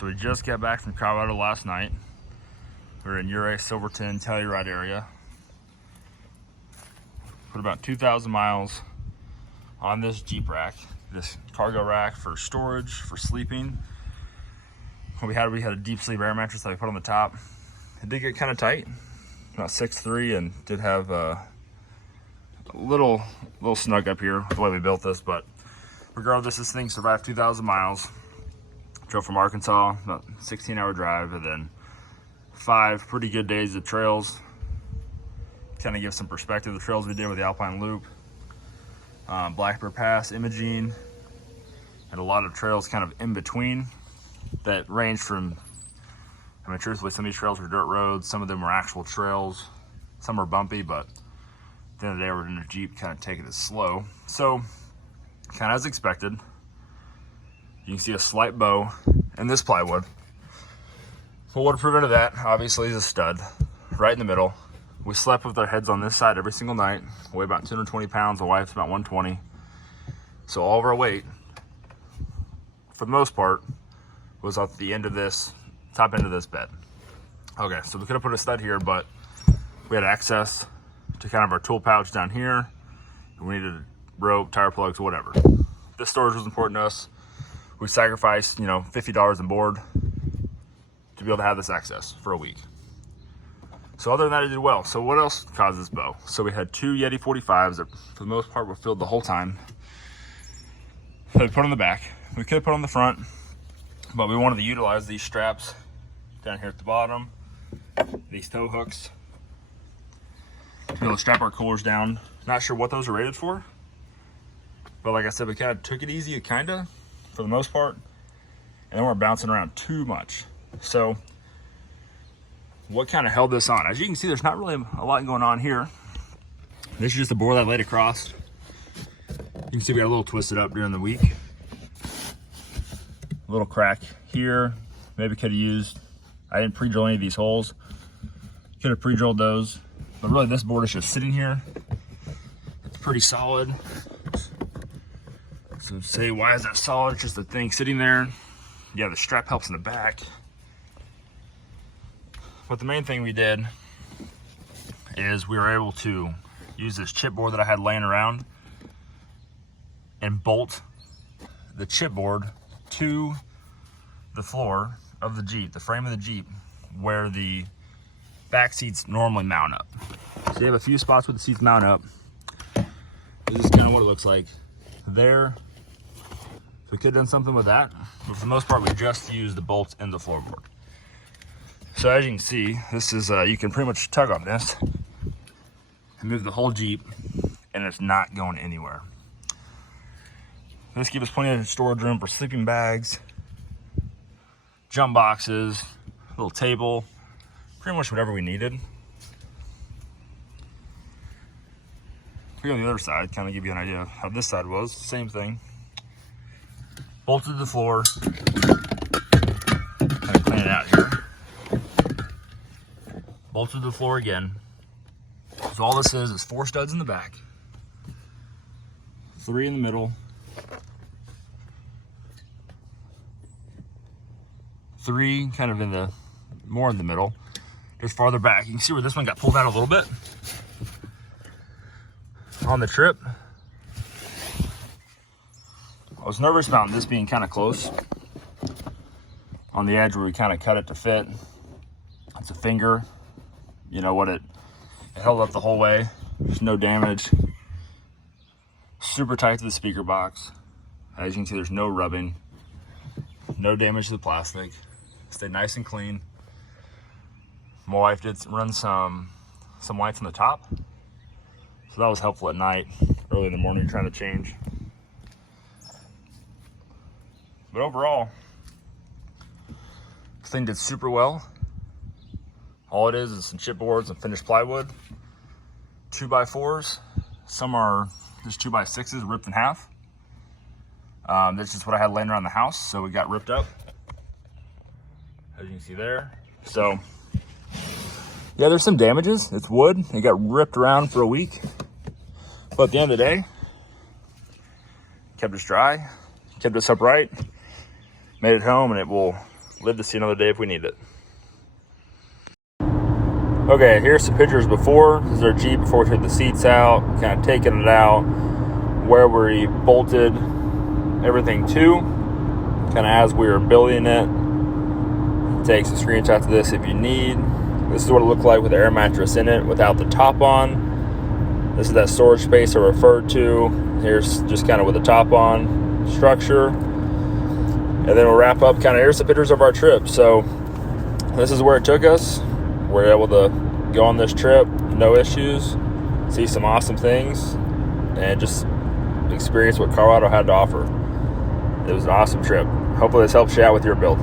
So we just got back from Colorado last night. We were in Ouray, Silverton, Telluride area. Put about 2,000 miles on this Jeep rack, this cargo rack for storage, for sleeping. What we had a deep sleep air mattress that we put on the top. It did get kind of tight, about 6'3", and did have a little snug up here the way we built this, but regardless, this thing survived 2,000 miles. Drove from Arkansas, about 16-hour drive, and then 5 pretty good days of trails. Kind of give some perspective, the trails we did with the Alpine Loop, Blackbird Pass, Imogene, and a lot of trails kind of in between that range from, I mean, truthfully, some of these trails were dirt roads, some of them were actual trails, some were bumpy, but at the end of the day, we're in a Jeep kind of taking it slow. So, kind of as expected, you can see a slight bow in this plywood. Well, what prevented that, obviously, is a stud right in the middle. We slept with our heads on this side every single night. We weigh about 220 pounds. My wife's about 120. So all of our weight, for the most part, was at the end of this, top end of this bed. Okay, so we could have put a stud here, but we had access to kind of our tool pouch down here. We needed rope, tire plugs, whatever. This storage was important to us. We sacrificed, $50 in board to be able to have this access for a week. So other than that, it did well. So what else caused this bow? So we had 2 Yeti 45s that for the most part were filled the whole time. So we put on the back. We could have put on the front, but we wanted to utilize these straps down here at the bottom, these tow hooks, to be able to strap our coolers down. Not sure what those are rated for, but like I said, we kind of took it easy, for the most part, and then we're bouncing around too much. So what kind of held this on? As you can see, there's not really a lot going on here. This is just a board that I laid across. You can see we got a little twisted up during the week. A little crack here. Maybe could have used, I didn't pre-drill any of these holes. Could have pre-drilled those. But really this board is just sitting here. It's pretty solid. So say, why is that solid? It's just a thing sitting there. Yeah, the strap helps in the back. But the main thing we did is we were able to use this chipboard that I had laying around and bolt the chipboard to the floor of the Jeep, the frame of the Jeep, where the back seats normally mount up. So you have a few spots where the seats mount up. This is kind of what it looks like there. So we could have done something with that, but for the most part, we just used the bolts in the floorboard. So as you can see, this is, you can pretty much tug on this and move the whole Jeep, and it's not going anywhere. This gives us plenty of storage room for sleeping bags, jump boxes, a little table, pretty much whatever we needed. If we go on the other side, kind of give you an idea of how this side was. Same thing. Bolted to the floor. Kind of clean it out here. Bolted to the floor again. So all this is 4 studs in the back, 3 in the middle, 3 kind of more in the middle. Just farther back. You can see where this one got pulled out a little bit on the trip. I was nervous about this being kind of close on the edge where we kind of cut it to fit. It's a finger. You know what, it held up the whole way. There's no damage. Super tight to the speaker box. As you can see, there's no rubbing, no damage to the plastic. Stayed nice and clean. My wife did run some lights on the top, so that was helpful at night, early in the morning trying to change. But overall, this thing did super well. All it is some chipboards and finished plywood, 2x4s. Some are just 2x6s ripped in half. That's just what I had laying around the house, so it got ripped up, as you can see there. So yeah, there's some damages. It's wood. It got ripped around for a week, but at the end of the day, kept us dry, kept us upright, made it home, and it will live to see another day if we need it. Okay, here's some pictures before. This is our Jeep before we took the seats out, kind of taking it out, where we bolted everything to, kind of as we were building it. Take some screenshots of this if you need. This is what it looked like with the air mattress in it without the top on. This is that storage space I referred to. Here's just kind of with the top on structure. And then we'll wrap up kind of, here's the pictures of our trip. So this is where it took us. We're able to go on this trip, no issues, see some awesome things, and just experience what Colorado had to offer. It was an awesome trip. Hopefully this helps you out with your build.